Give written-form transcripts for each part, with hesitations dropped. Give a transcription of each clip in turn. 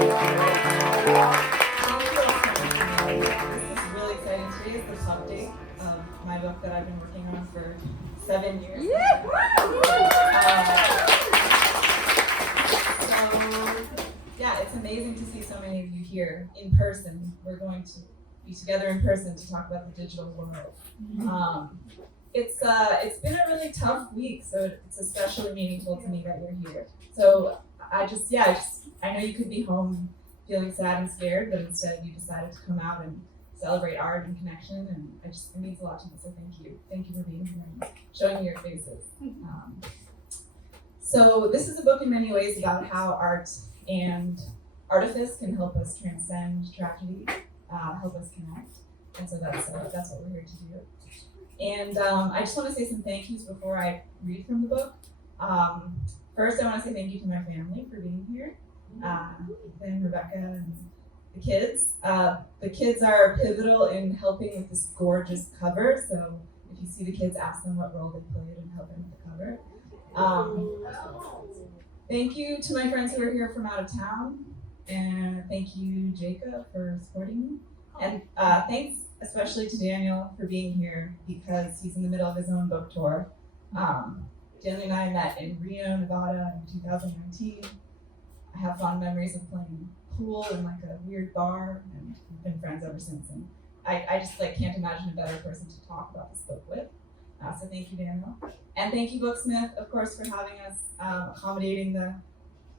really exciting. Today is the pub date of my book that I've been working on for 7 years. It's amazing to see so many of you here in person. We're going to be together in person to talk about the digital world. It's been a really tough week, so it's especially meaningful to me that you're here. So I know you could be home feeling sad and scared, but instead you decided to come out and celebrate art and connection, and it means a lot to me, so thank you. Thank you for being here and showing me your faces. So this is a book in many ways about how art and artifice can help us transcend tragedy, help us connect, and so that's what we're here to do. And I just want to say some thank yous before I read from the book. First, I want to say thank you to my family for being here, and Rebecca and the kids. The kids are pivotal in helping with this gorgeous cover, so if you see the kids, ask them what role they played in helping with the cover. Thank you to my friends who are here from out of town, and thank you, Jacob, for supporting me. And thanks especially to Daniel for being here because he's in the middle of his own book tour. Daniel and I met in Reno, Nevada in 2019. I have fond memories of playing pool in like a weird bar, and we've been friends ever since. And I just can't imagine a better person to talk about this book with. So thank you, Daniel. And thank you, Booksmith, of course, for having us, accommodating the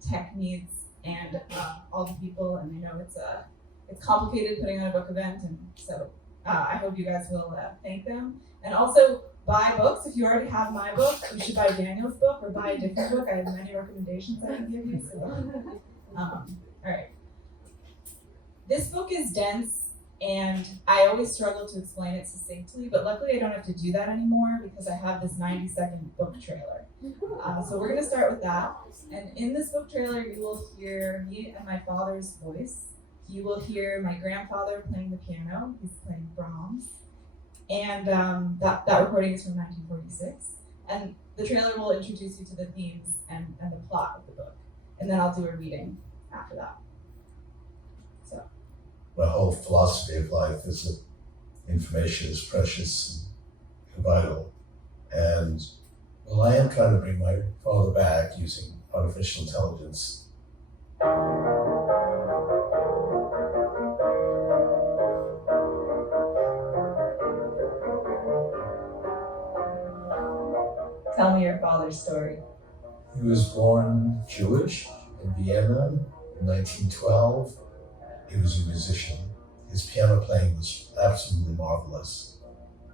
tech needs and all the people. And I know it's complicated putting on a book event, and so I hope you guys will thank them. And also buy books. If you already have my book, you should buy Daniel's book or buy a different book. I have many recommendations I can give you. So, all right. This book is dense, and I always struggle to explain it succinctly, but luckily I don't have to do that anymore because I have this 90-second book trailer. So we're gonna start with that. And in this book trailer, you will hear me and my father's voice. You will hear my grandfather playing the piano. He's playing Brahms. And that recording is from 1946. And the trailer will introduce you to the themes and the plot of the book. And then I'll do a reading after that. So. My whole philosophy of life is that information is precious and vital. And well, I am trying to bring my father back using artificial intelligence. Tell me your father's story. He was born Jewish in Vienna in 1912. He was a musician. His piano playing was absolutely marvelous.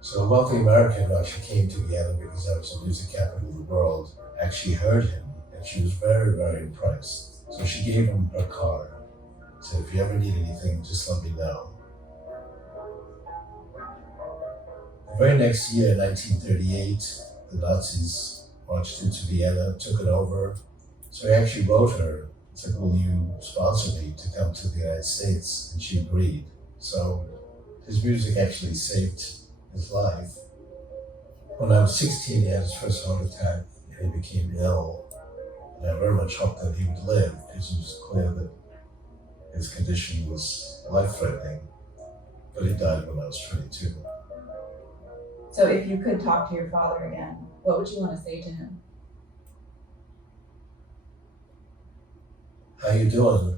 So a wealthy American who actually came to Vienna because that was the music capital of the world actually heard him, and she was very, very impressed. So she gave him her card. Said, if you ever need anything, just let me know. The very next year, 1938, the Nazis marched into Vienna, took it over. So he actually wrote her, said, will you sponsor me to come to the United States? And she agreed. So his music actually saved his life. When I was 16, he had his first heart attack and he became ill. And I very much hoped that he would live because it was clear that his condition was life-threatening. But he died when I was 22. So if you could talk to your father again, what would you want to say to him? How you doing?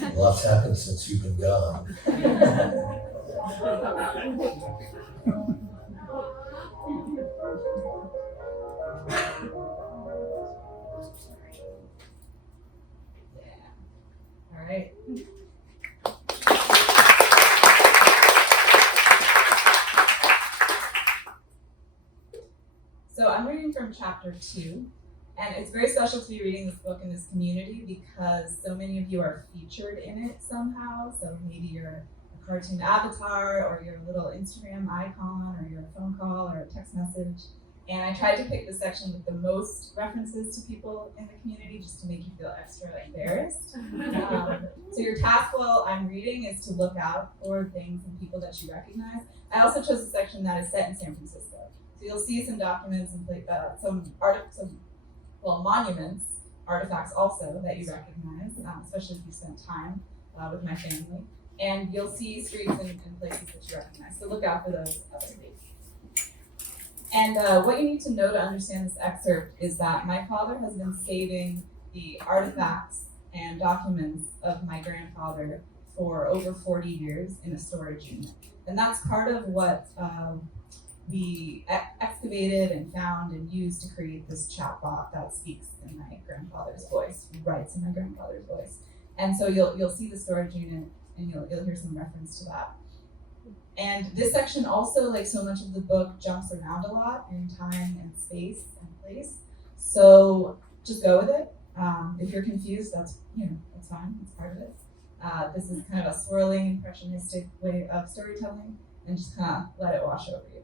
A lot's happened since you've been gone. All right. So I'm reading from chapter 2, and it's very special to be reading this book in this community because so many of you are featured in it somehow. So maybe you're a cartoon avatar, or you're a little Instagram icon, or you're a phone call or a text message. And I tried to pick the section with the most references to people in the community just to make you feel extra embarrassed. So your task while I'm reading is to look out for things and people that you recognize. I also chose a section that is set in San Francisco. So you'll see some documents and some monuments artifacts also that you recognize, especially if you spent time with my family. And you'll see streets and places that you recognize. So look out for those other dates. And what you need to know to understand this excerpt is that my father has been saving the artifacts and documents of my grandfather for over 40 years in a storage unit. And that's part of what we excavated and found and used to create this chatbot that speaks in my grandfather's voice, writes in my grandfather's voice. And so you'll see the storage unit and you'll hear some reference to that. And this section also, like so much of the book, jumps around a lot in time and space and place. So just go with it. If you're confused, that's fine. It's part of it. This is kind of a swirling, impressionistic way of storytelling, and just kind of let it wash over you.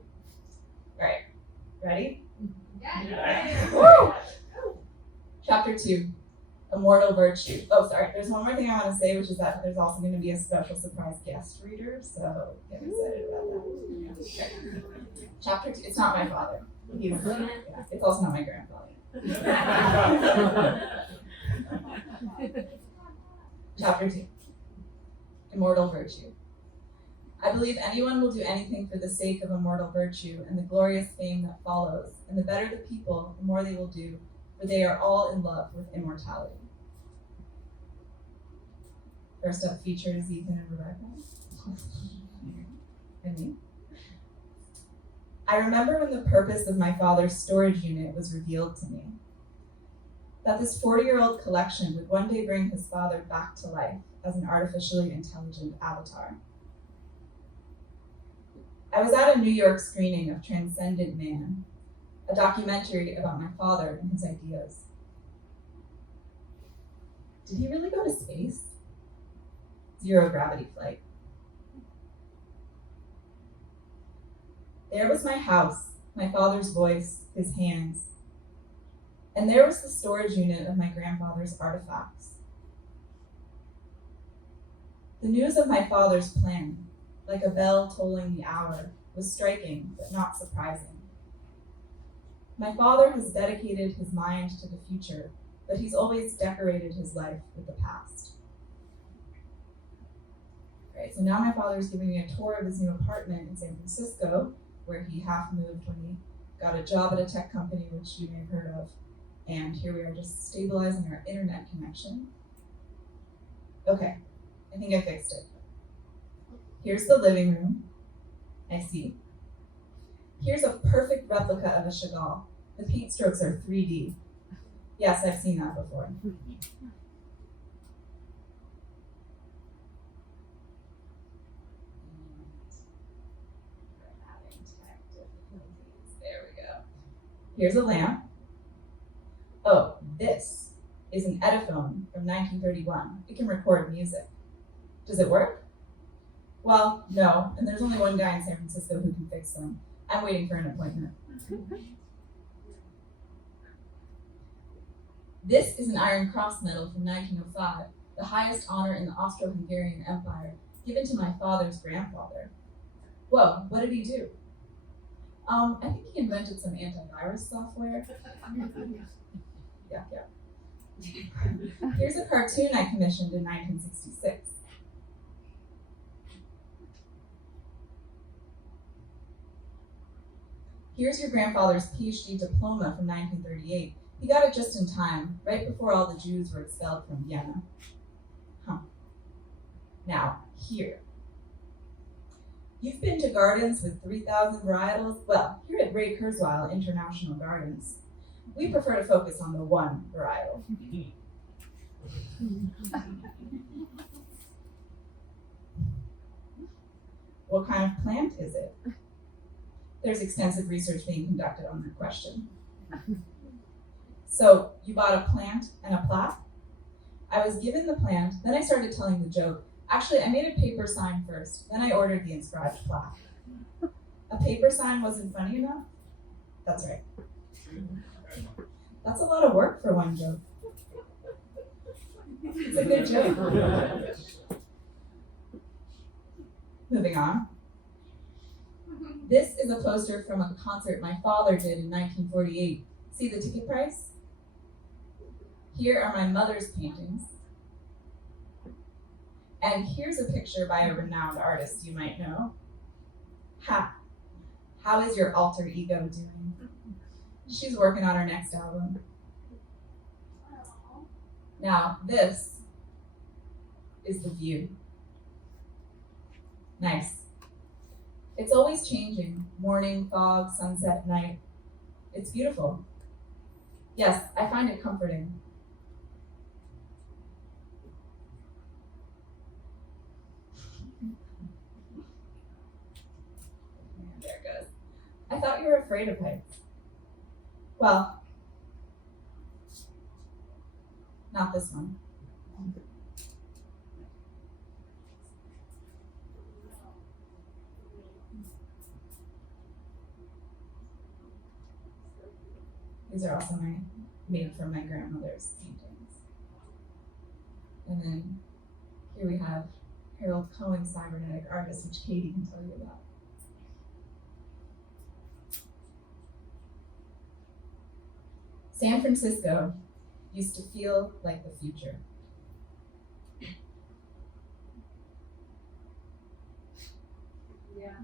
All right, ready? Yeah. Woo! Chapter 2, Immortal Virtue. Oh, sorry. There's one more thing I want to say, which is that there's also going to be a special surprise guest reader, so get excited about that. Okay. Chapter 2. It's not my father. It's also not my grandfather. Chapter 2, Immortal Virtue. I believe anyone will do anything for the sake of immortal virtue and the glorious fame that follows, and the better the people, the more they will do, for they are all in love with immortality. First up features Ethan and Rebecca. And me. I remember when the purpose of my father's storage unit was revealed to me. That this 40-year-old collection would one day bring his father back to life as an artificially intelligent avatar. I was at a New York screening of Transcendent Man, a documentary about my father and his ideas. Did he really go to space? Zero gravity flight. There was my house, my father's voice, his hands. And there was the storage unit of my grandfather's artifacts. The news of my father's plan, like a bell tolling the hour, was striking but not surprising. My father has dedicated his mind to the future, but he's always decorated his life with the past. Right, so now my father's giving me a tour of his new apartment in San Francisco, where he half moved when he got a job at a tech company, which you may have heard of. And here we are just stabilizing our internet connection. Okay, I think I fixed it. Here's the living room. I see. Here's a perfect replica of a Chagall. The paint strokes are 3D. Yes, I've seen that before. There we go. Here's a lamp. Oh, this is an Epiphone from 1931. It can record music. Does it work? Well, no, and there's only one guy in San Francisco who can fix them. I'm waiting for an appointment. This is an Iron Cross medal from 1905, the highest honor in the Austro-Hungarian Empire, given to my father's grandfather. Whoa, what did he do? I think he invented some antivirus software. Yeah. Here's a cartoon I commissioned in 1966. Here's your grandfather's PhD diploma from 1938. He got it just in time, right before all the Jews were expelled from Vienna. Now, here. You've been to gardens with 3,000 varietals? Well, here at Ray Kurzweil International Gardens, we prefer to focus on the one varietal. What kind of plant is it? There's extensive research being conducted on that question. So, you bought a plant and a plaque? I was given the plant, then I started telling the joke. Actually, I made a paper sign first, then I ordered the inscribed plaque. A paper sign wasn't funny enough? That's right. That's a lot of work for one joke. It's a good joke. Moving on. This is a poster from a concert my father did in 1948. See the ticket price? Here are my mother's paintings. And here's a picture by a renowned artist you might know. How is your alter ego doing? She's working on her next album. Now, this is the view. Nice. It's always changing. Morning, fog, sunset, night. It's beautiful. Yes, I find it comforting. There it goes. I thought you were afraid of heights. Well, not this one. These are also made from my grandmother's paintings. And then here we have Harold Cohen's cybernetic artist, which Katie can tell you about. San Francisco used to feel like the future. Yeah.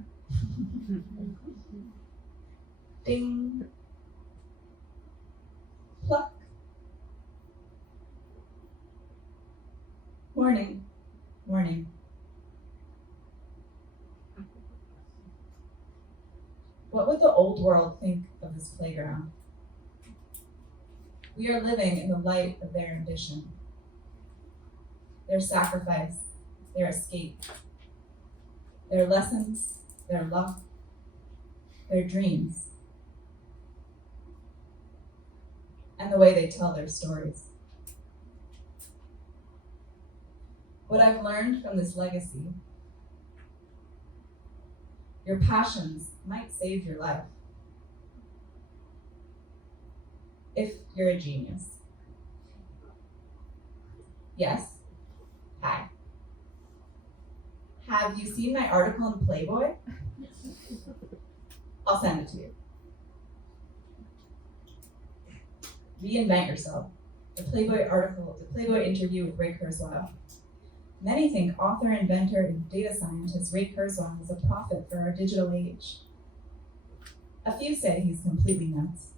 Ding. Pluck. Morning. Morning. What would the old world think of this playground? We are living in the light of their ambition, their sacrifice, their escape, their lessons, their luck, their dreams, and the way they tell their stories. What I've learned from this legacy: your passions might save your life if you're a genius. Yes. Hi. Have you seen my article in Playboy? I'll send it to you. Reinvent yourself. The Playboy article, the Playboy interview with Ray Kurzweil. Many think author, inventor, and data scientist Ray Kurzweil is a prophet for our digital age. A few say he's completely nuts.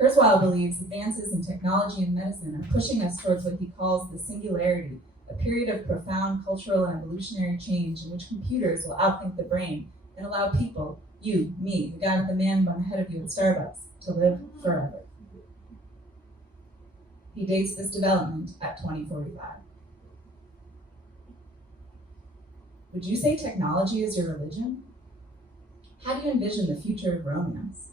Kurzweil believes advances in technology and medicine are pushing us towards what he calls the singularity, a period of profound cultural and evolutionary change in which computers will outthink the brain and allow people, you, me, the guy with the man bun ahead of you at Starbucks, to live forever. He dates this development at 2045. Would you say technology is your religion? How do you envision the future of romance?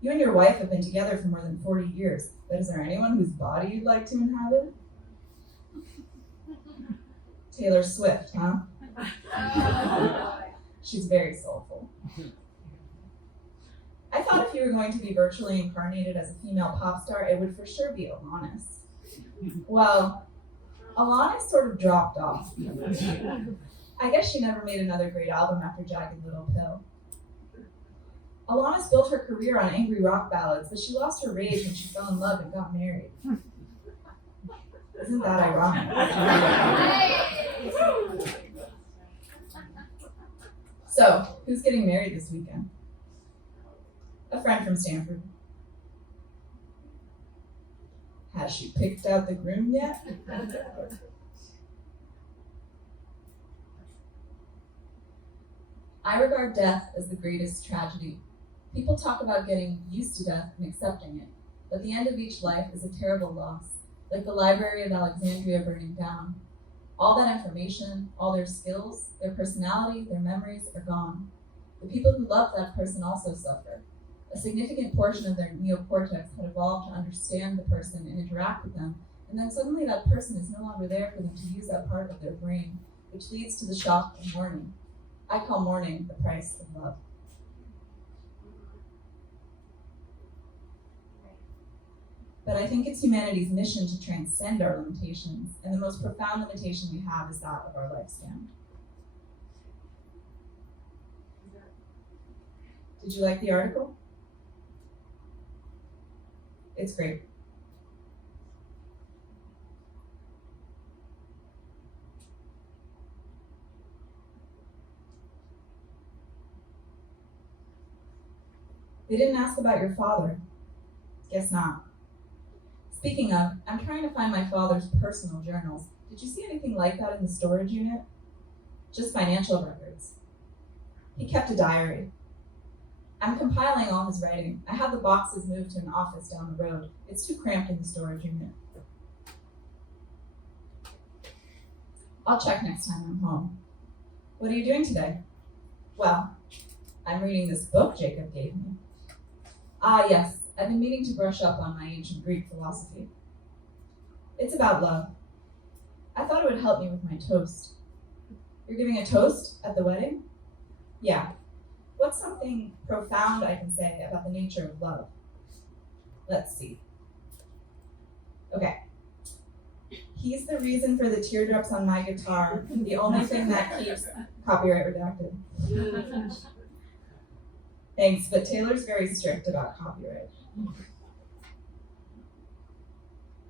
You and your wife have been together for more than 40 years, but is there anyone whose body you'd like to inhabit? Taylor Swift, huh? She's very soulful. I thought if you were going to be virtually incarnated as a female pop star, it would for sure be Alanis. Well, Alanis sort of dropped off. I guess she never made another great album after Jagged Little Pill. Alanis built her career on angry rock ballads, but she lost her rage when she fell in love and got married. Isn't that ironic? So, who's getting married this weekend? A friend from Stanford. Has she picked out the groom yet? I regard death as the greatest tragedy. People talk about getting used to death and accepting it, but the end of each life is a terrible loss, like the Library of Alexandria burning down. All that information, all their skills, their personality, their memories are gone. The people who loved that person also suffer. A significant portion of their neocortex had evolved to understand the person and interact with them, and then suddenly that person is no longer there for them to use that part of their brain, which leads to the shock of mourning. I call mourning the price of love. But I think it's humanity's mission to transcend our limitations, and the most profound limitation we have is that of our lifespan. Did you like the article? It's great. They didn't ask about your father. Guess not. Speaking of, I'm trying to find my father's personal journals. Did you see anything like that in the storage unit? Just financial records. He kept a diary. I'm compiling all his writing. I have the boxes moved to an office down the road. It's too cramped in the storage unit. I'll check next time I'm home. What are you doing today? Well, I'm reading this book Jacob gave me. Ah, yes, I've been meaning to brush up on my ancient Greek philosophy. It's about love. I thought it would help me with my toast. You're giving a toast at the wedding? Yeah. What's something profound I can say about the nature of love? Let's see. Okay. He's the reason for the teardrops on my guitar, the only thing that keeps copyright redacted. Thanks, but Taylor's very strict about copyright.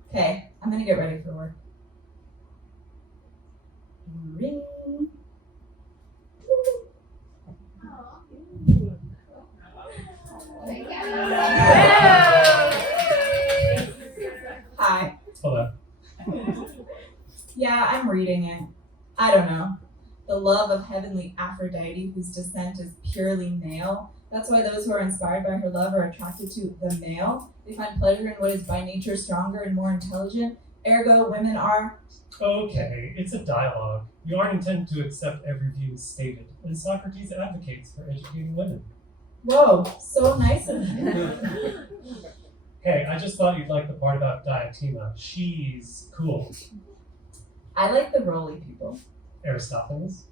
Okay, I'm gonna get ready for work. Ring. Hi. Hello. Yeah, I'm reading it. I don't know. The love of heavenly Aphrodite, whose descent is purely male. That's why those who are inspired by her love are attracted to the male. They find pleasure in what is by nature stronger and more intelligent. Ergo, women are... Okay, it's a dialogue. You aren't intended to accept every view as stated, and Socrates advocates for educating women. Whoa, so nice of him. Hey, I just thought you'd like the part about Diotima. She's cool. I like the roly people. Aristophanes?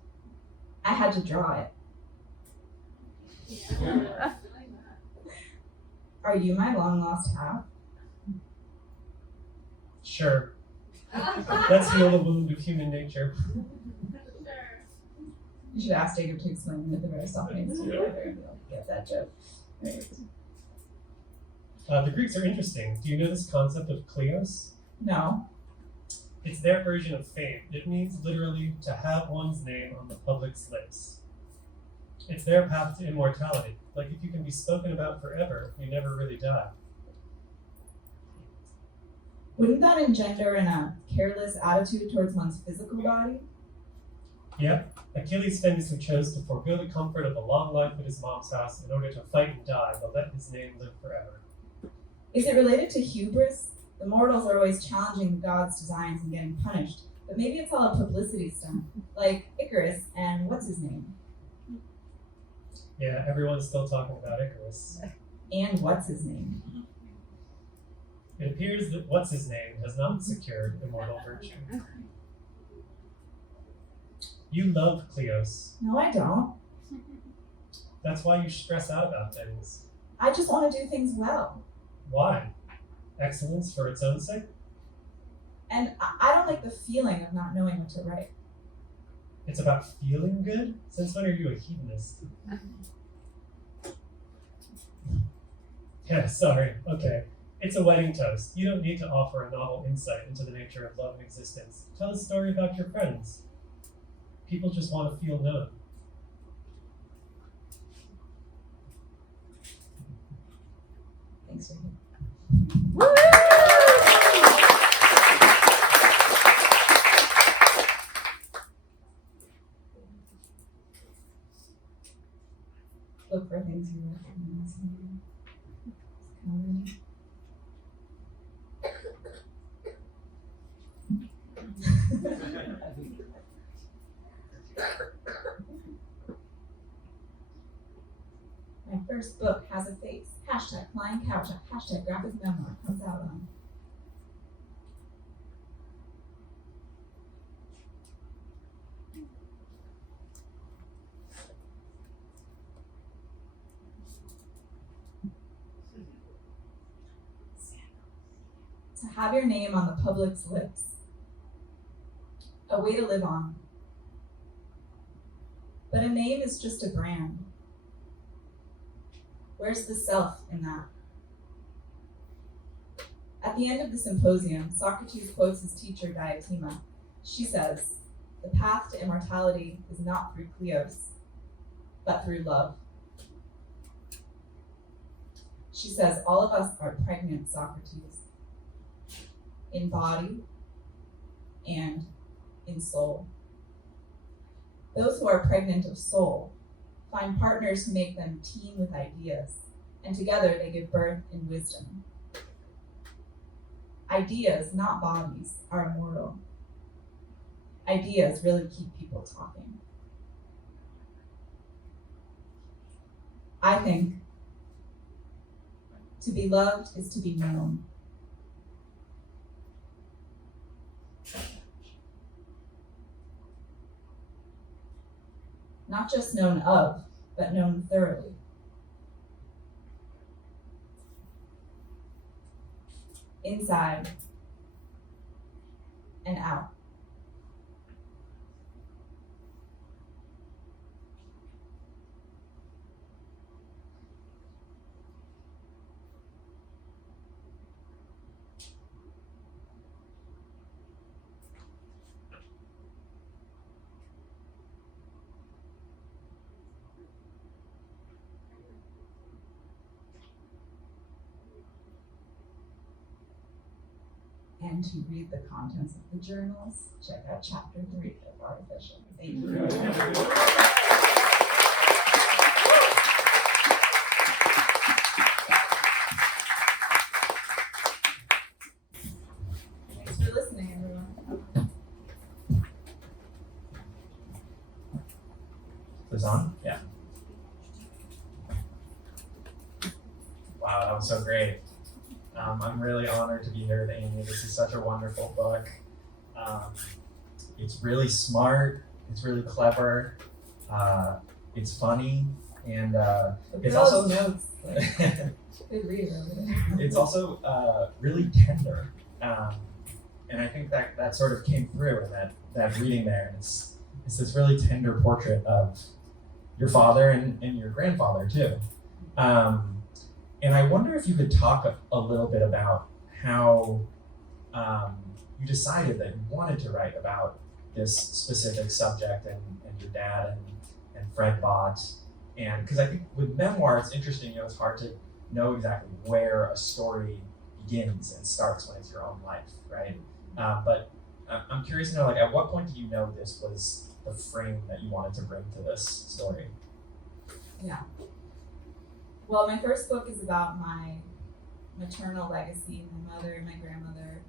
I had to draw it. Are you my long-lost half? Sure. Let's heal the wound of human nature. You should ask Jacob to explain the myth of Aristophanes to you later. You'll get that joke. The Greeks are interesting. Do you know this concept of kleos? No. It's their version of fame. It means literally to have one's name on the public's lips. It's their path to immortality. Like if you can be spoken about forever, you never really die. Wouldn't that engender a careless attitude towards one's physical body? Yep. Achilles famously chose to forego the comfort of a long life at his mom's house in order to fight and die, but let his name live forever. Is it related to hubris? The mortals are always challenging the gods' designs and getting punished, but maybe it's all a publicity stunt, like Icarus and what's his name? Yeah, everyone's still talking about Icarus. And what's his name? It appears that what's his name has not secured immortal virtue. You love Kleos. No, I don't. That's why you stress out about things. I just want to do things well. Why? Excellence for its own sake? And I don't like the feeling of not knowing what to write. It's about feeling good? Since when are you a hedonist? Yeah, sorry. Okay. It's a wedding toast. You don't need to offer a novel insight into the nature of love and existence. Tell a story about your friends. People just want to feel known. Thanks, Jacob. Look for things you recognize. My first book has a face. Hashtag flying couch. Hashtag graphic memoir comes out on. To have your name on the public's lips. A way to live on. But a name is just a brand. Where's the self in that? At the end of the symposium, Socrates quotes his teacher Diotima. She says, "The path to immortality is not through Kleos, but through love." She says, all of us are pregnant Socrates, in body and in soul. Those who are pregnant of soul find partners who make them teem with ideas, and together they give birth in wisdom. Ideas, not bodies, are immortal. Ideas really keep people talking. I think to be loved is to be known. Not just known of, but known thoroughly. Inside and out. And to read the contents of the journals, check out chapter 3 of Artificial. Thank you. Thanks for listening, everyone. Is this on? Yeah. Wow, that was so great. I'm really honored to be here with Amy. This is such a wonderful book. It's really smart. It's really clever. It's funny, and it's also notes. Good reader over there. it's also really tender. And I think that sort of came through in that reading there. It's this really tender portrait of your father and your grandfather too. And I wonder if you could talk a little bit about how you decided that you wanted to write about this specific subject and your dad and Fred Bott. And because I think with memoir, it's interesting, it's hard to know exactly where a story begins and starts when it's your own life, right? But I'm curious to know, at what point did you know this was the frame that you wanted to bring to this story? Yeah. Well, my first book is about my maternal legacy, my mother and my grandmother,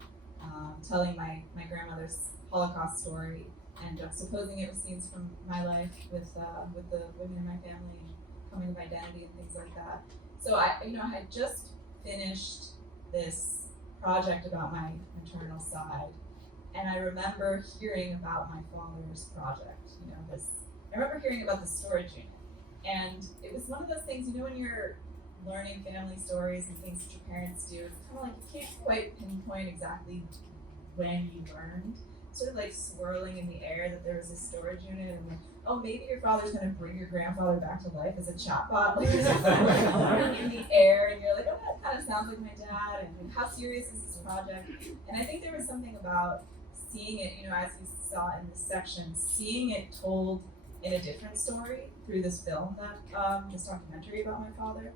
telling my grandmother's Holocaust story and juxtaposing it with scenes from my life with the women in my family and coming of identity and things like that. So I had just finished this project about my maternal side, and I remember hearing about my father's project. I remember hearing about the storage unit. And it was one of those things, when you're learning family stories and things that your parents do, it's kind of like you can't quite pinpoint exactly when you learned, sort of like swirling in the air that there was a storage unit, and like, oh, maybe your father's going to bring your grandfather back to life as a chatbot, like it's swirling in the air, and you're like, oh, that kind of sounds like my dad, and how serious is this project? And I think there was something about seeing it, as you saw in this section, seeing it told in a different story through this film, this documentary about my father.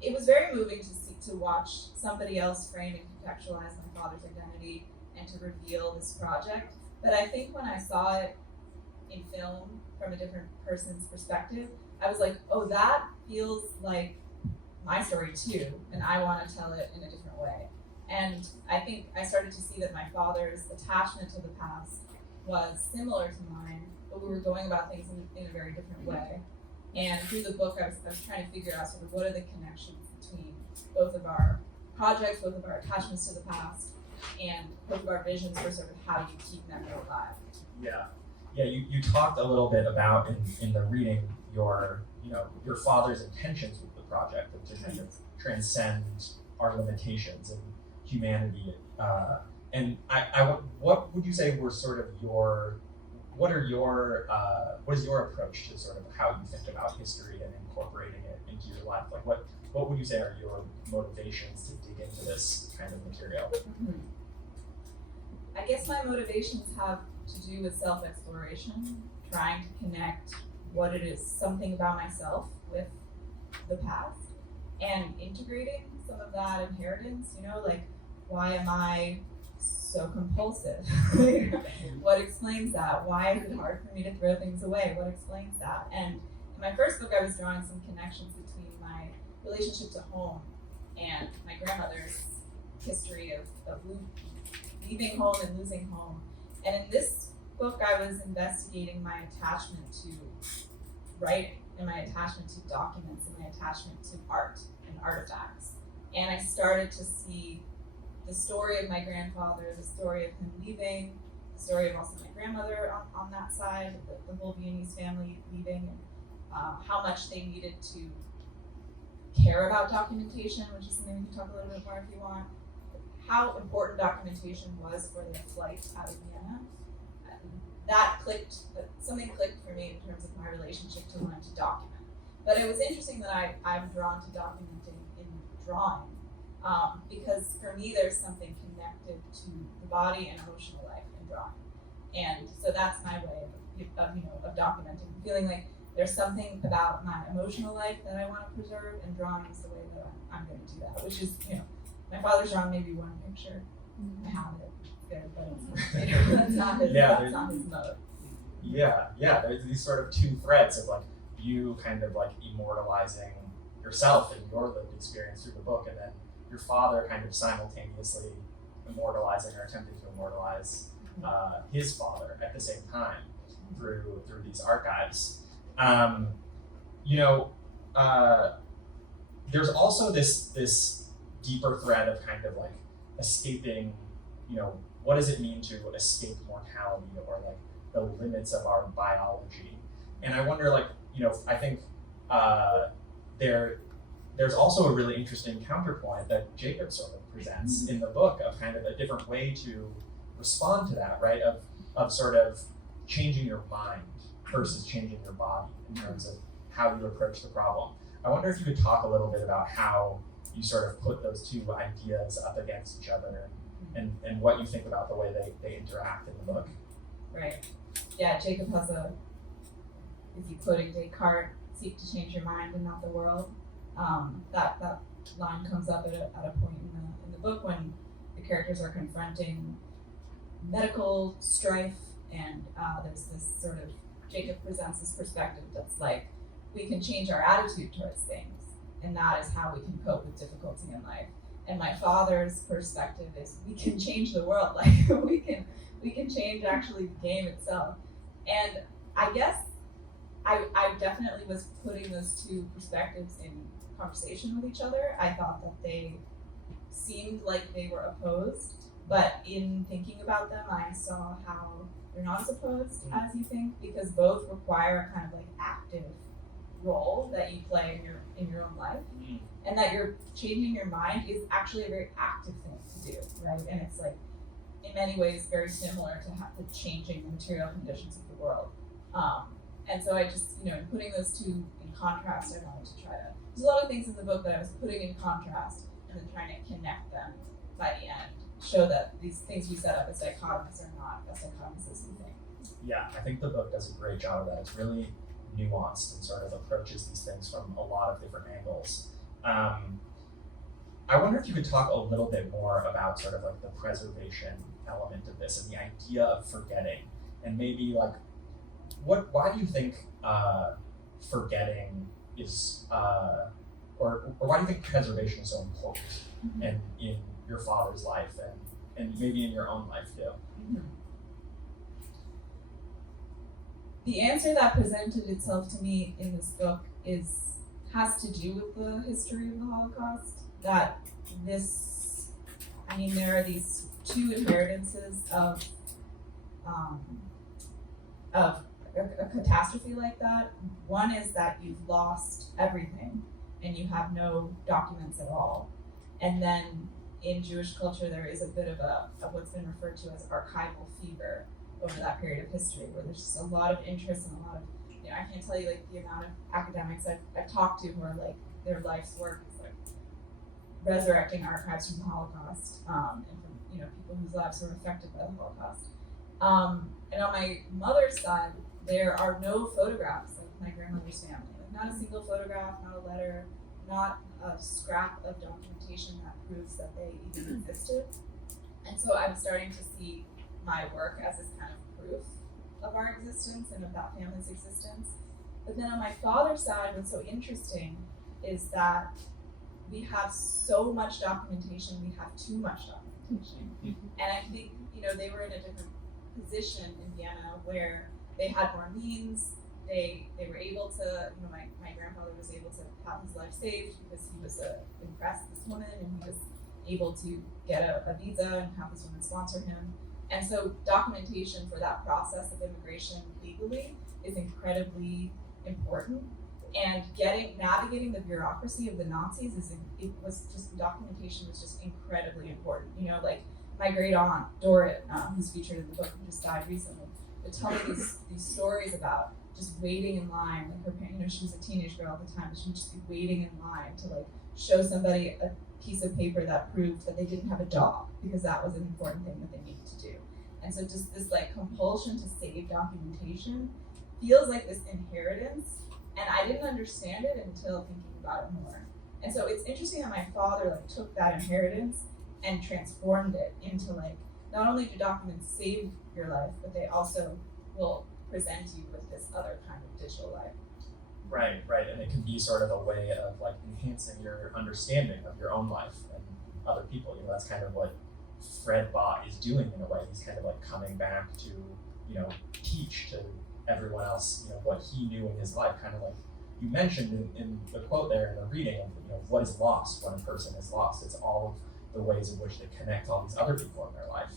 It was very moving to watch somebody else frame and contextualize my father's identity and to reveal this project. But I think when I saw it in film from a different person's perspective, I was like, oh, that feels like my story too, and I want to tell it in a different way. And I think I started to see that my father's attachment to the past was similar to mine, but we were going about things in a very different way. And through the book, I was trying to figure out sort of what are the connections between both of our projects, both of our attachments to the past, and both of our visions for sort of how you keep memory alive. Yeah. You talked a little bit about in the reading your father's intentions with the project, to kind of transcend our limitations and humanity. And what would you say were sort of what is your approach to sort of how you think about history and incorporating it into your life? Like what what would you say are your motivations to dig into this kind of material? I guess my motivations have to do with self-exploration, trying to connect what it is, something about myself with the past, and integrating some of that inheritance, like, why am I so compulsive? What explains that? Why is it hard for me to throw things away? What explains that? And in my first book, I was drawing some connections between my relationship to home and my grandmother's history of leaving home and losing home. And in this book, I was investigating my attachment to writing and my attachment to documents and my attachment to art and artifacts. And I started to see the story of my grandfather, the story of him leaving, the story of also my grandmother on that side, the whole Viennese family leaving, and how much they needed to care about documentation, which is something we can talk a little bit more if you want. How important documentation was for their flight out of Vienna. That clicked, something clicked for me in terms of my relationship to wanting to document. But it was interesting that I'm drawn to documenting in drawing, because for me there's something connected to the body and emotional life in drawing. And so that's my way of documenting, feeling like there's something about my emotional life that I want to preserve, and drawing is the way that I'm going to do that, which is, my father's drawn maybe one picture. I have it. It's good, but that's not his mode. Yeah. There's these sort of two threads of like you kind of like immortalizing yourself and your lived experience through the book, and then your father kind of simultaneously immortalizing or attempting to immortalize his father at the same time through these archives. There's also this deeper thread of kind of like escaping, what does it mean to escape mortality, or like the limits of our biology? And I wonder, like, I think there's also a really interesting counterpoint that Jacob sort of presents in the book of kind of a different way to respond to that, right? Of sort of changing your mind versus changing your body in terms of how you approach the problem. I wonder if you could talk a little bit about how you sort of put those two ideas up against each other, and what you think about the way they interact in the book. Right. Yeah, Jacob has is he quoting Descartes, seek to change your mind and not the world? That line comes up at a point in the book when the characters are confronting medical strife, and there's this sort of, Jacob presents this perspective that's like, we can change our attitude towards things, and that is how we can cope with difficulty in life. And my father's perspective is, we can change the world, like we can change actually the game itself. And I guess I definitely was putting those two perspectives in conversation with each other. I thought that they seemed like they were opposed, but in thinking about them, I saw how they're not as opposed as you think, because both require a kind of like active role that you play in your own life, and that you're changing your mind is actually a very active thing to do, right? And it's like, in many ways, very similar to changing the material conditions of the world. And so I just, in putting those two in contrast, I wanted to try to, there's a lot of things in the book that I was putting in contrast and then trying to connect them by the end, show that these things we set up as dichotomies are not as dichotomous as we think. Yeah, I think the book does a great job of that. It's really nuanced and sort of approaches these things from a lot of different angles. I wonder if you could talk a little bit more about sort of like the preservation element of this and the idea of forgetting, and maybe like why do you think forgetting is or why do you think preservation is so important and in your father's life and maybe in your own life too? The answer that presented itself to me in this book has to do with the history of the Holocaust. That there are these two inheritances of a catastrophe like that. One is that you've lost everything and you have no documents at all. And then in Jewish culture, there is a bit of what's been referred to as archival fever over that period of history, where there's just a lot of interest and a lot of, I can't tell you like the amount of academics I've talked to who are like, their life's work is like resurrecting archives from the Holocaust, and from people whose lives were affected by the Holocaust. And on my mother's side, there are no photographs of my grandmother's family. Like not a single photograph, not a letter, not a scrap of documentation that proves that they even existed. And so I'm starting to see my work as this kind of proof of our existence and of that family's existence. But then on my father's side, what's so interesting is that we have so much documentation, we have too much documentation. And I think, they were in a different position in Vienna where they had more means. They were able to, my grandfather was able to have his life saved because he was impressed this woman, and he was able to get a visa and have this woman sponsor him. And so documentation for that process of immigration legally is incredibly important. And navigating the bureaucracy of the Nazis documentation was just incredibly important. Like my great aunt Dorit, who's featured in the book, who just died recently, would tell me these stories about just waiting in line. Like her parents, she was a teenage girl at the time, but she would just be waiting in line to like show somebody a piece of paper that proved that they didn't have a dog, because that was an important thing that they needed to do. And so just this like compulsion to save documentation feels like this inheritance, and I didn't understand it until thinking about it more. And so it's interesting that my father like took that inheritance and transformed it into like, not only do documents save your life, but they also will present you with this other kind of digital life. Right, and it can be sort of a way of like enhancing your understanding of your own life and other people. That's kind of what Fred Bott is doing in a way. He's kind of like coming back to, teach to everyone else, what he knew in his life. Kind of like you mentioned in the quote there in the reading of, what is lost when a person is lost. It's all of the ways in which they connect all these other people in their life.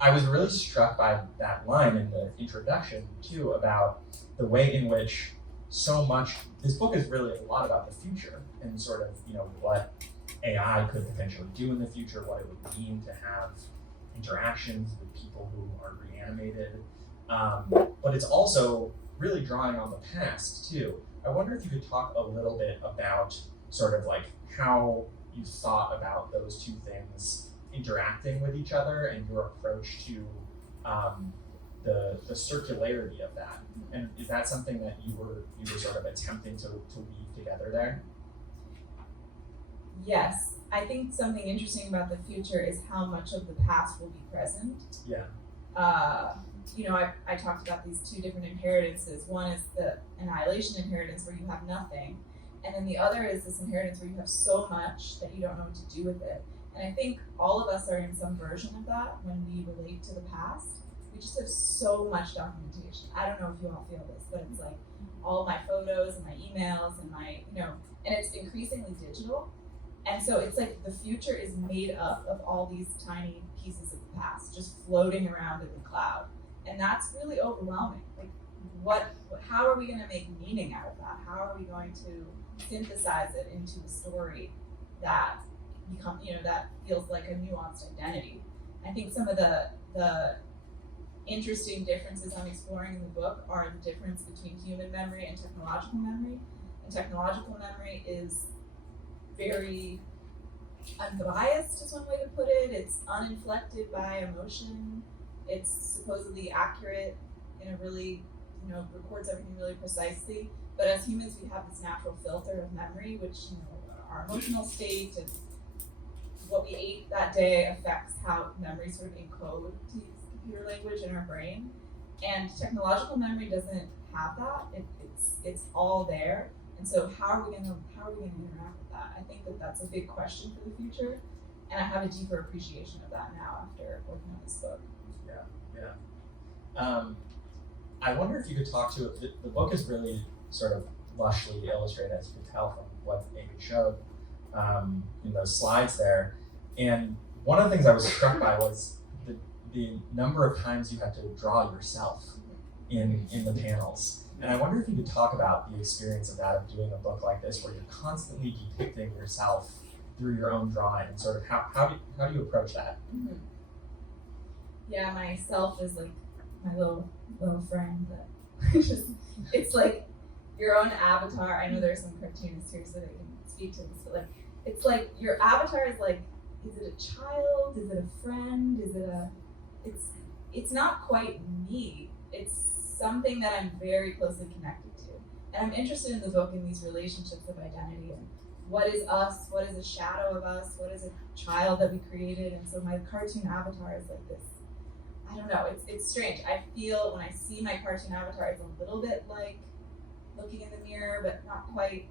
I was really struck by that line in the introduction too, about the way in which so much, this book is really a lot about the future and sort of, what AI could potentially do in the future, what it would mean to have interactions with people who are reanimated. But it's also really drawing on the past too. I wonder if you could talk a little bit about sort of like how you thought about those two things interacting with each other and your approach to the circularity of that. And is that something that you were sort of attempting to weave together there? Yes, I think something interesting about the future is how much of the past will be present. Yeah. I talked about these two different inheritances. One is the annihilation inheritance where you have nothing, and then the other is this inheritance where you have so much that you don't know what to do with it. And I think all of us are in some version of that when we relate to the past. We just have so much documentation. I don't know if you all feel this, but it's like all my photos and my emails and my, and it's increasingly digital. And so it's like the future is made up of all these tiny pieces of the past just floating around in the cloud. And that's really overwhelming. Like how are we going to make meaning out of that? How are we going to synthesize it into a story that that feels like a nuanced identity? I think some of the interesting differences I'm exploring in the book are the difference between human memory and technological memory. And technological memory is very unbiased, is one way to put it. It's uninflected by emotion. It's supposedly accurate in a really, records everything really precisely. But as humans, we have this natural filter of memory, which, our emotional state and what we ate that day affects how memory sort of encode to use computer language in our brain. And technological memory doesn't have that. It's all there. And so how are we going to interact with that? I think that's a big question for the future, and I have a deeper appreciation of that now after working on this book. Yeah. I wonder if you could talk to the book is really sort of lushly illustrated, as you could tell from what Amy showed in those slides there. And one of the things I was struck by was the number of times you had to draw yourself in the panels. And I wonder if you could talk about the experience of that, of doing a book like this, where you're constantly depicting yourself through your own drawing, and sort of how do you approach that? Mm-hmm. Yeah, myself is like my little friend that it's like your own avatar. I know there's some cartoonists here, so they can speak speak to this, but like, it's like your avatar is like, is it a child? Is it a friend? Is it it's not quite me. It's something that I'm very closely connected to. And I'm interested in the book in these relationships of identity and what is us, what is a shadow of us, what is a child that we created. And so my cartoon avatar is like this. I don't know, it's strange. I feel when I see my cartoon avatar, it's a little bit like looking in the mirror, but not quite.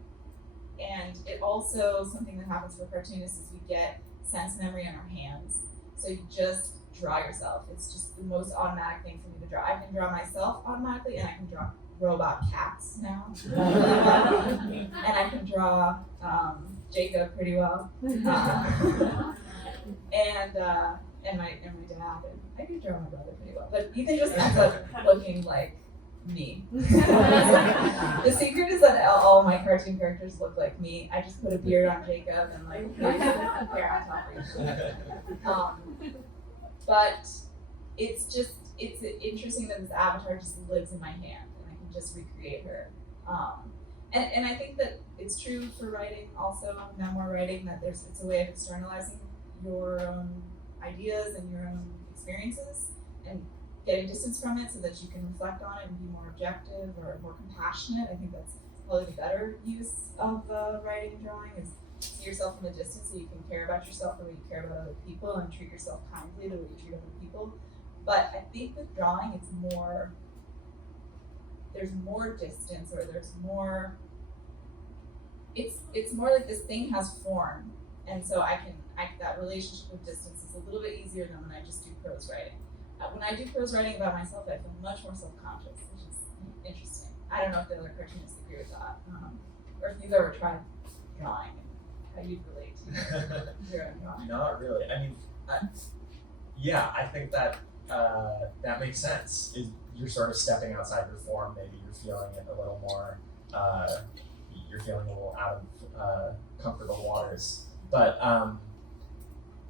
And it also, something that happens for cartoonists is we get sense memory in our hands. So you just draw yourself. It's just the most automatic thing for me to draw. I can draw myself automatically, and I can draw robot cats now. And I can draw Jacob pretty well. And my dad, and I can draw my brother pretty well. But you can just end up looking like me. The secret is that all my cartoon characters look like me. I just put a beard on Jacob and like maybe some hair on top of each. But it's interesting that this avatar just lives in my hand and I can just recreate her. And I think that it's true for writing also, memoir writing, that it's a way of externalizing your own ideas and your own experiences and getting distance from it so that you can reflect on it and be more objective or more compassionate. I think that's probably the better use of writing and drawing, is see yourself from a distance so you can care about yourself the way you care about other people and treat yourself kindly the way you treat other people. But I think with drawing, there's more distance, or there's more, it's more like this thing has form. And so that relationship with distance is a little bit easier than when I just do prose writing. When I do prose writing about myself, I feel much more self-conscious, which is interesting. I don't know if the other cartoonists agree with that, or if you've ever tried drawing and how you'd relate to your own drawing. Not really. I mean, I think that that makes sense. You're sort of stepping outside your form. Maybe you're feeling it a little more. You're feeling a little out of comfortable waters. But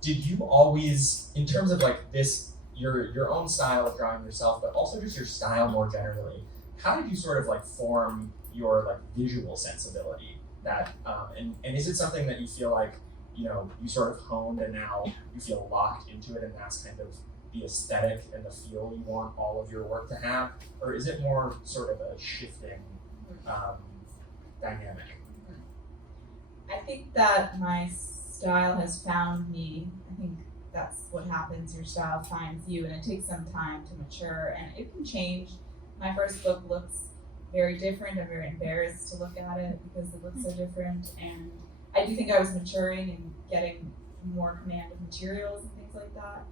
did you always, in terms of like this, your own style of drawing yourself, but also just your style more generally, how did you sort of like form your like visual sensibility? That and is it something that you feel like, you know, you sort of honed and now you feel locked into it and that's kind of the aesthetic and the feel you want all of your work to have? Or is it more sort of a shifting dynamic? I think that my style has found me. I think that's what happens. Your style finds you, and it takes some time to mature, and it can change. My first book looks very different. I'm very embarrassed to look at it because it looks so different, and I do think I was maturing and getting more command of materials and things like that.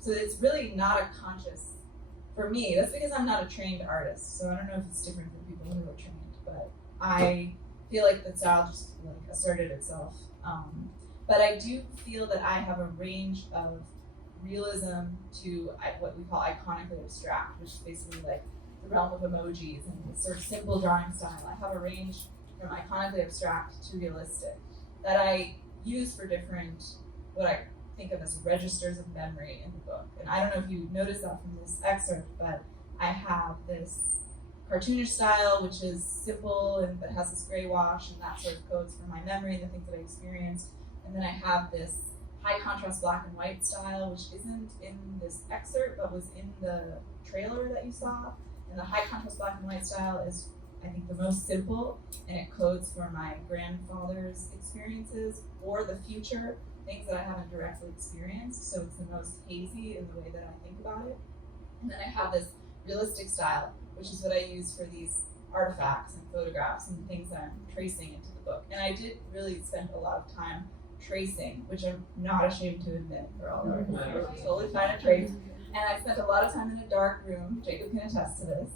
So it's really not a conscious, for me, that's because I'm not a trained artist, so I don't know if it's different for people who are trained, but I feel like the style just like asserted itself. But I do feel that I have a range of realism to what we call iconically abstract, which is basically like the realm of emojis and this sort of simple drawing style. I have a range from iconically abstract to realistic that I use for different, what I think of as registers of memory in the book. And I don't know if you noticed that from this excerpt, but I have this cartoonish style, which is simple and but has this gray wash, and that sort of codes for my memory and the things that I experienced. And then I have this high contrast black and white style, which isn't in this excerpt, but was in the trailer that you saw. And the high contrast black and white style is, I think, the most simple, and it codes for my grandfather's experiences or the future, things that I haven't directly experienced. So it's the most hazy in the way that I think about it. And then I have this realistic style, which is what I use for these artifacts and photographs and things that I'm tracing into the book. And I did really spend a lot of time tracing, which I'm not ashamed to admit for all of you. I was totally fine to trace. And I spent a lot of time in a dark room, Jacob can attest to this,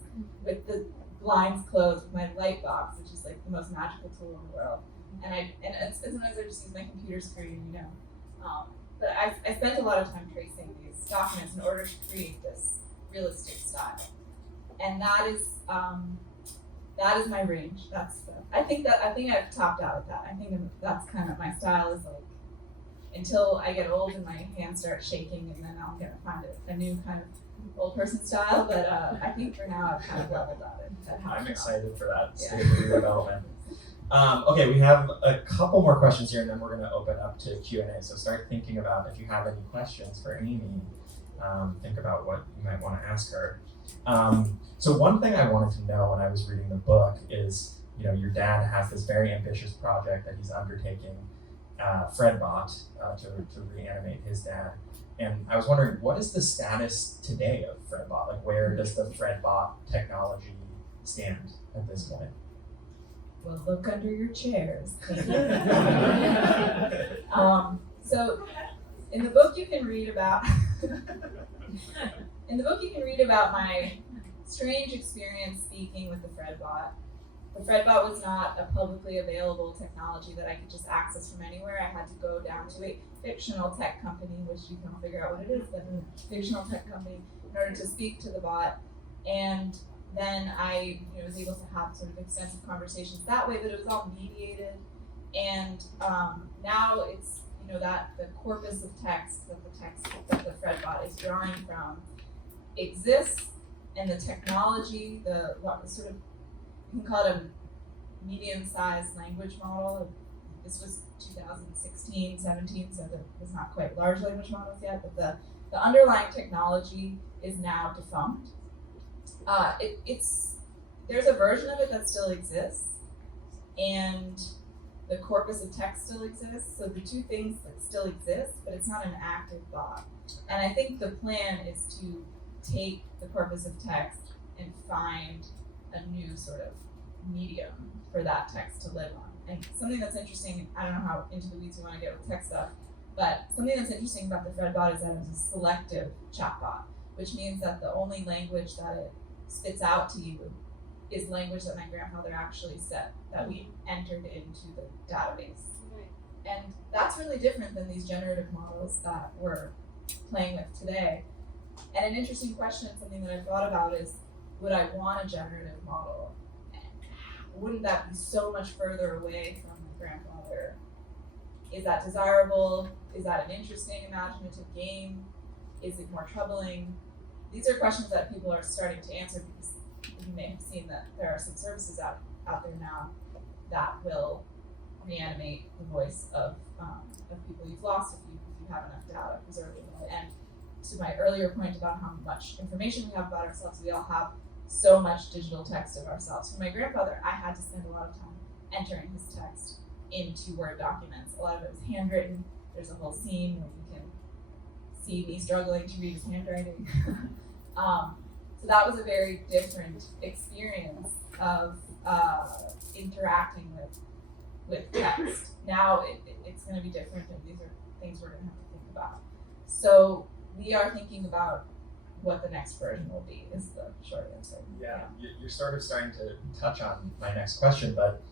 with the blinds closed, with my light box, which is like the most magical tool in the world. And sometimes I just use my computer screen, you know. But I spent a lot of time tracing these documents in order to create this realistic style. And that is my range. I think I've topped out at that. I think that's kind of my style, is like until I get old and my hands start shaking, and then I'll find a new kind of old person style. But I think for now I've kind of leveled out it. I'm excited for that stage of your development. Okay, we have a couple more questions here, and then we're going to open up to Q&A. So start thinking about if you have any questions for Amy. Think about what you might want to ask her. So one thing I wanted to know when I was reading the book is, your dad has this very ambitious project that he's undertaking, Fredbot, to reanimate his dad. And I was wondering, what is the status today of Fredbot? Like, where does the Fredbot technology stand at this point? Well, look under your chairs. So in the book you can read about my strange experience speaking with the Fredbot. The Fredbot was not a publicly available technology that I could just access from anywhere. I had to go down to a fictional tech company, which you can figure out what it is, but a fictional tech company, in order to speak to the bot. And then I was able to have sort of extensive conversations that way, but it was all mediated. And now it's, that the corpus of text that the Fredbot is drawing from exists, and the technology, you can call it a medium-sized language model. This was 2016, 17, so there was not quite large language models yet, but the underlying technology is now defunct. There's a version of it that still exists, and the corpus of text still exists. So the two things that still exist, but it's not an active bot. And I think the plan is to take the corpus of text and find a new sort of medium for that text to live on. And something that's interesting, I don't know how into the weeds you want to get with tech stuff, but something that's interesting about the Fredbot is that it's a selective chatbot, which means that the only language that it spits out to you is language that my grandfather actually said, that we entered into the database. Right. And that's really different than these generative models that we're playing with today. And an interesting question, something that I've thought about is, would I want a generative model? Wouldn't that be so much further away from my grandfather? Is that desirable? Is that an interesting imaginative game? Is it more troubling? These are questions that people are starting to answer, because you may have seen that there are some services out there now that will reanimate the voice of people you've lost if you have enough data preserved in it. And to my earlier point about how much information we have about ourselves, we all have so much digital text of ourselves. For my grandfather, I had to spend a lot of time entering his text into Word documents. A lot of it was handwritten. There's a whole scene where you can see me struggling to read his handwriting. So that was a very different experience of interacting with text. Now it's going to be different, and these are things we're going to have to think about. So we are thinking about what the next version will be, is the short answer. Yeah, you're sort of starting to touch on my next question, but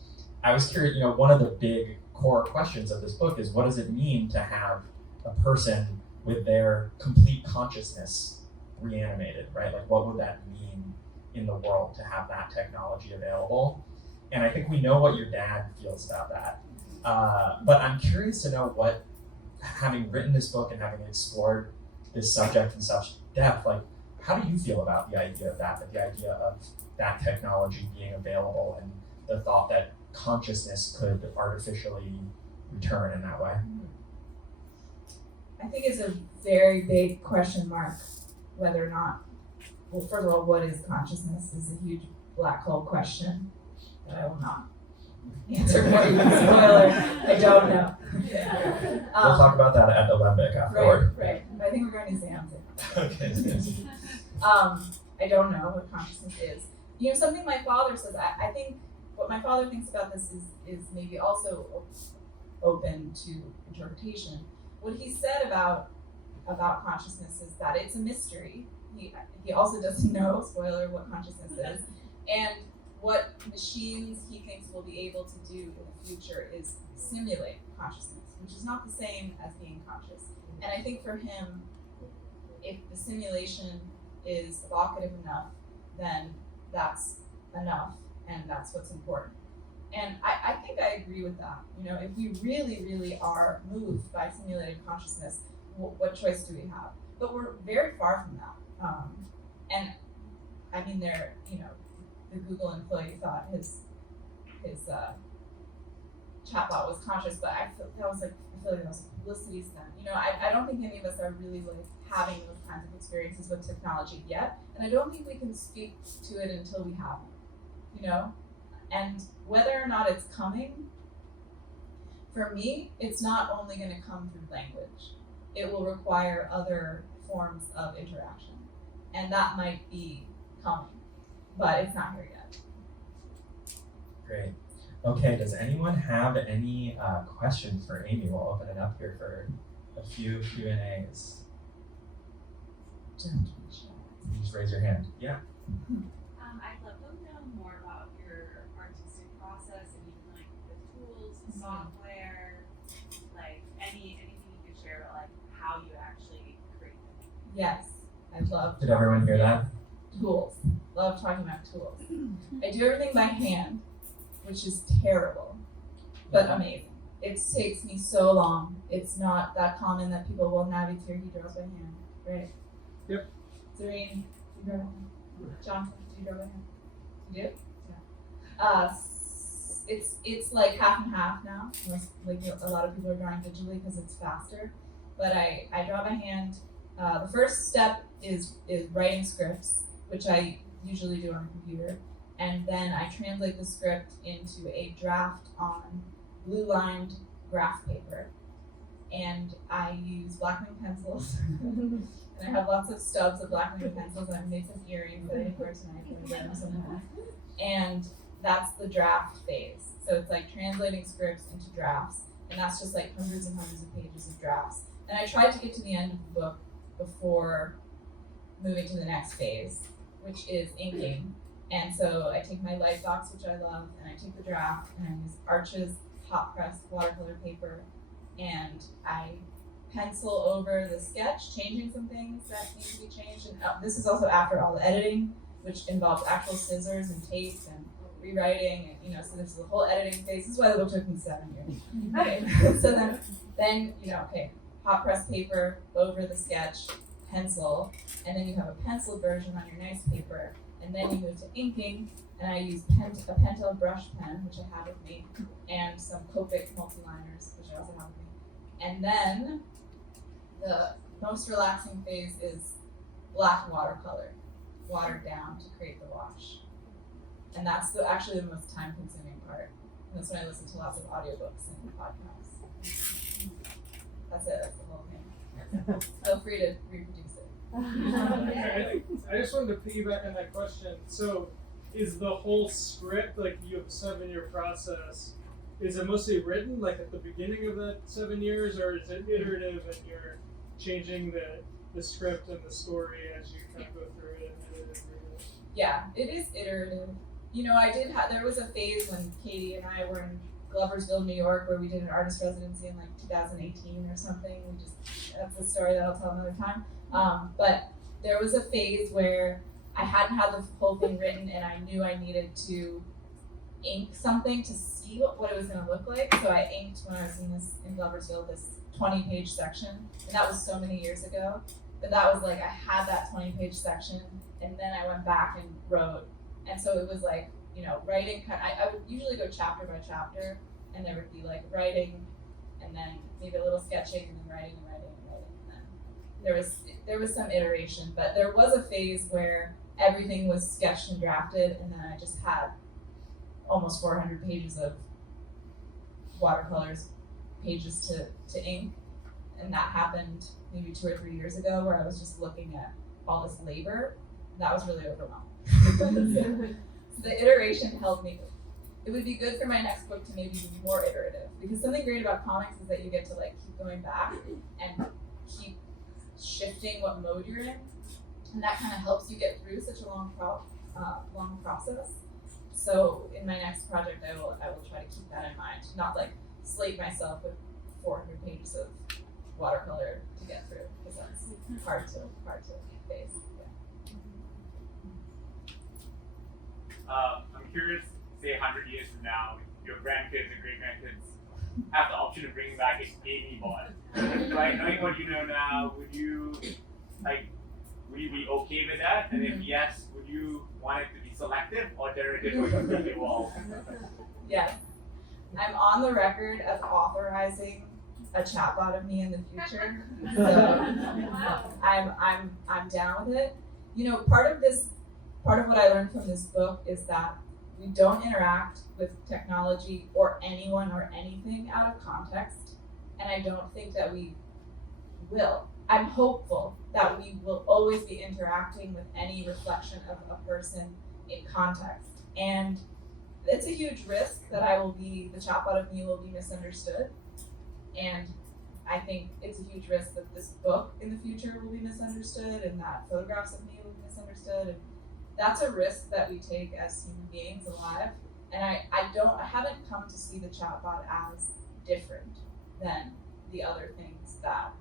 I was curious, one of the big core questions of this book is, what does it mean to have a person with their complete consciousness reanimated, right? Like, what would that mean in the world to have that technology available? And I think we know what your dad feels about that. But I'm curious to know what, having written this book and having explored this subject in such depth, like, how do you feel about the idea of that, the idea of that technology being available, and the thought that consciousness could artificially return in that way? I think it's a very big question mark whether or not, well, first of all, what is consciousness is a huge black hole question that I will not answer for you. Spoiler, I don't know. We'll talk about that at the Lembic afterward. Right. I think we're going to Zams. Okay. I don't know what consciousness is. Something my father says, I think what my father thinks about this is maybe also open to interpretation. What he said about consciousness is that it's a mystery. He also doesn't know, spoiler, what consciousness is. And what machines he thinks will be able to do in the future is simulate consciousness, which is not the same as being conscious. And I think for him, if the simulation is evocative enough, then that's enough, and that's what's important. And I think I agree with that. If we really, really are moved by simulated consciousness, what choice do we have? But we're very far from that. And I mean, the Google employee thought his chatbot was conscious, but I feel like that was a publicity stunt. You know, I don't think any of us are really like having those kinds of experiences with technology yet, and I don't think we can speak to it until we have it. You know, and whether or not it's coming, for me, it's not only going to come through language. It will require other forms of interaction, and that might be coming, but it's not here yet. Great. Okay, does anyone have any questions for Amy? We'll open it up here for a few Q&As. You just raise your hand. Yeah. I'd love to know more about your artistic process and even like the tools, the software, like anything you could share about like how you actually create them. Yes, I love. Did everyone hear that? Tools. Love talking about tools. I do everything by hand, which is terrible, but amazing. It takes me so long. It's not that common that people will navigate he draws by hand, right? Yep. Zareen, you draw by hand? John, do you draw by hand? You do? Yeah. It's like half and half now. Like a lot of people are drawing digitally because it's faster, but I draw by hand. The first step is writing scripts, which I usually do on a computer. And then I translate the script into a draft on blue-lined graph paper. And I use blackmaking pencils. And I have lots of stubs of blackmaking pencils. I've made some earrings that I didn't wear tonight, but I wear them somewhere. And that's the draft phase. So it's like translating scripts into drafts. And that's just like hundreds and hundreds of pages of drafts. And I tried to get to the end of the book before moving to the next phase, which is inking. And so I take my light box, which I love, and I take the draft and I use Arches hot pressed watercolor paper, and I pencil over the sketch, changing some things that need to be changed. And this is also after all the editing, which involves actual scissors and tape and rewriting, and so this is the whole editing phase. This is why the book took me 7 years. Okay. So then hot pressed paper over the sketch, pencil, and then you have a penciled version on your nice paper. And then you move to inking, and I use a Pentel brush pen, which I have with me, and some Copic multi-liners, which I also have with me. And then the most relaxing phase is black watercolor, watered down to create the wash. And that's actually the most time-consuming part. And that's when I listen to lots of audiobooks and podcasts. That's it. That's the whole thing. Feel free to reproduce it. I just wanted to piggyback on that question. So, is the whole script, like you have a 7-year process, is it mostly written like at the beginning of that 7 years, or is it iterative and you're changing the script and the story as you kind of go through it and edit it? Yeah, it is iterative. There was a phase when Katie and I were in Gloversville, New York, where we did an artist residency in like 2018 or something. That's a story that I'll tell another time. But there was a phase where I hadn't had the whole thing written, and I knew I needed to ink something to see what it was going to look like. So I inked, when I was in Gloversville, this 20-page section, and that was so many years ago. But that was like, I had that 20-page section, and then I went back and wrote. And so it was like, writing. I would usually go chapter by chapter, and there would be like writing, and then maybe a little sketching, and then writing and writing and writing, and then there was some iteration. But there was a phase where everything was sketched and drafted, and then I just had almost 400 pages of watercolors, pages to ink, and that happened maybe 2 or 3 years ago, where I was just looking at all this labor. That was really overwhelming. The iteration helped me. It would be good for my next book to maybe be more iterative, because something great about comics is that you get to like keep going back and keep shifting what mode you're in, and that kind of helps you get through such a long process. So in my next project, I will try to keep that in mind, not like slate myself with 400 pages of watercolor to get through, because that's hard to face. I'm curious, say 100 years from now, your grandkids and great-grandkids have the option of bringing back an Amy bot. Right? Knowing what you know now, would you be okay with that? And if yes, would you want it to be selective or iterative or completely evolved? Yeah. I'm on the record as authorizing a chatbot of me in the future. So I'm down with it. You know, part of what I learned from this book is that we don't interact with technology or anyone or anything out of context, and I don't think that we will. I'm hopeful that we will always be interacting with any reflection of a person in context. And it's a huge risk that the chatbot of me will be misunderstood. And I think it's a huge risk that this book in the future will be misunderstood and that photographs of me will be misunderstood. And that's a risk that we take as human beings alive. And I haven't come to see the chatbot as different than the other things that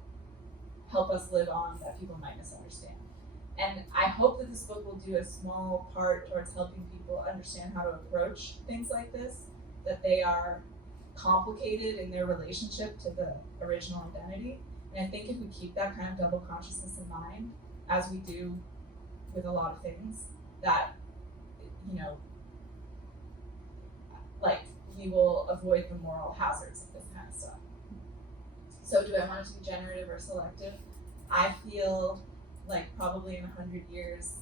help us live on that people might misunderstand. And I hope that this book will do a small part towards helping people understand how to approach things like this, that they are complicated in their relationship to the original identity. And I think if we keep that kind of double consciousness in mind, as we do with a lot of things, that, you know, like, we will avoid the moral hazards of this kind of stuff. So do I want it to be generative or selective? I feel like probably in 100 years,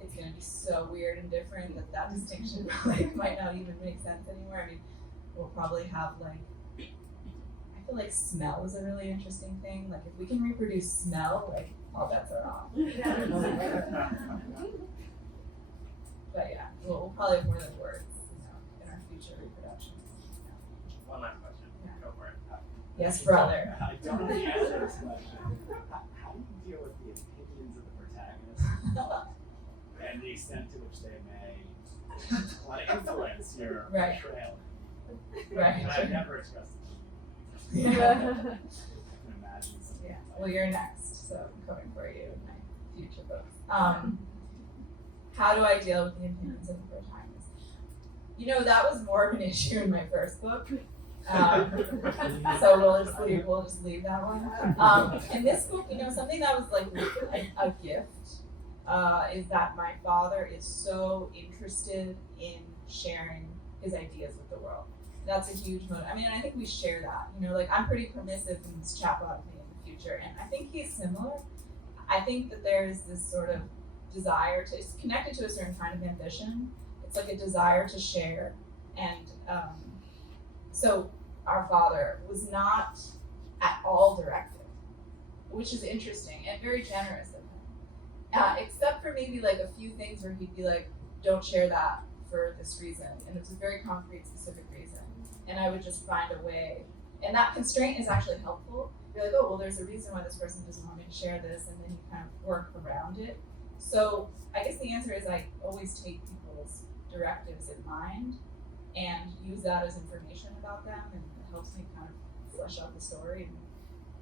it's gonna be so weird and different that distinction like might not even make sense anymore. I mean, we'll probably have like, I feel like smell is a really interesting thing. Like if we can reproduce smell, like all bets are off. But yeah, we'll probably have more than words, you know, in our future reproductions. One last question. Yeah. Go for it. Yes, brother. I don't know the answer to this question. How do you deal with the opinions of the protagonist and the extent to which they may want to influence your Right. portrayal? Right. And I've never expressed it. Yeah. I can imagine something. Yeah. like Well, you're next, so I'm coming for you in my future books. How do I deal with the opinions of the protagonist? You know, that was more of an issue in my first book. So we'll just leave that one. In this book, you know, something that was like a gift is that my father is so interested in sharing his ideas with the world. That's a huge motive. I mean, I think we share that. You know, like I'm pretty permissive in this chatbot of me in the future, and I think he's similar. I think that there's this sort of desire to, it's connected to a certain kind of ambition. It's like a desire to share. And so our father was not at all directive, which is interesting and very generous of him. Except for maybe like a few things where he'd be like, don't share that for this reason. And it's a very concrete, specific reason. And I would just find a way. And that constraint is actually helpful. You're like, oh, well, there's a reason why this person doesn't want me to share this. And then you kind of work around it. So I guess the answer is I always take people's directives in mind and use that as information about them, and it helps me kind of flesh out the story and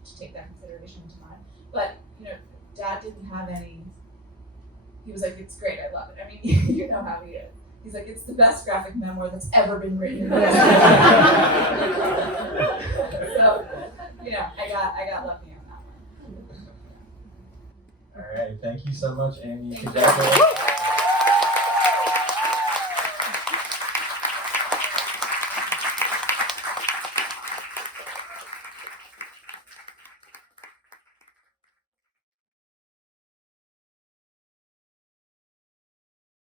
to take that consideration into mind. But you know, Dad didn't have any. He was like, "It's great, I love it." I mean, you know how he is. He's like, "It's the best graphic memoir that's ever been written." So you know, I got lucky on that one. All right, thank you so much, Amy. Thank you. Congratulations.